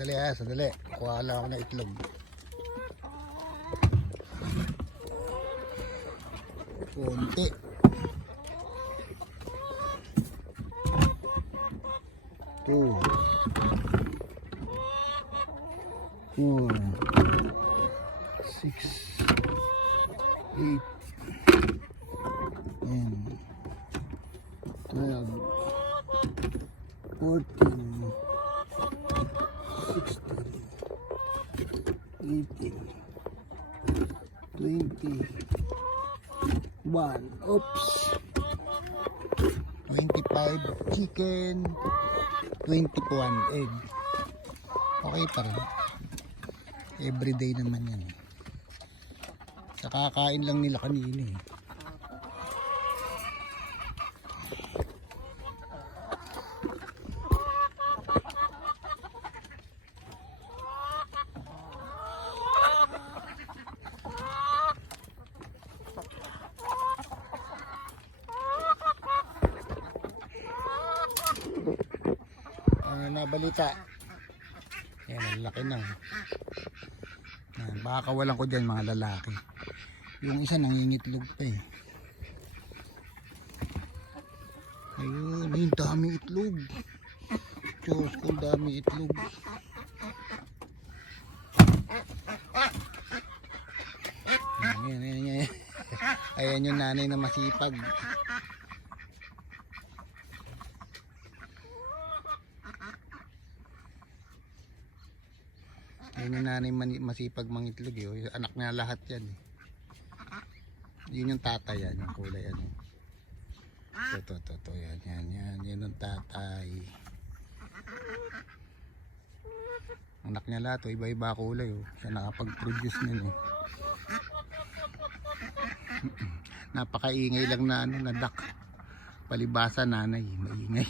Sandali ha, sandali. Kuha lang ako ng itlog. Konti. Two. Four. 6. 8. 10. 12. 14. 16. 18. 20. 1. Oops. 25 chicken. 21 egg. Okay pa rin. Everyday naman yan. Nakakain lang nila kanina eh. Nabalita. Yan, ang laki na. Yan, baka kawalan ko dyan mga lalaki. Yung isa nangingitlog pa eh. Ayun, yung dami itlog. Diyos ko, dami itlog. Ayan. Ayan yung nanay na masipag. Yun yung nanay masipag mangitlog eh. Yung anak niya lahat yan eh. Yun yung tatay yan, yung kulay ano. Ito, yan. Yan yung tatay. Anak niya lahat, oh, iba-iba kulay oh. Siya nakapag-produce nila eh. Napakaingay lang na ano, na duck. Palibasa nanay, maingay.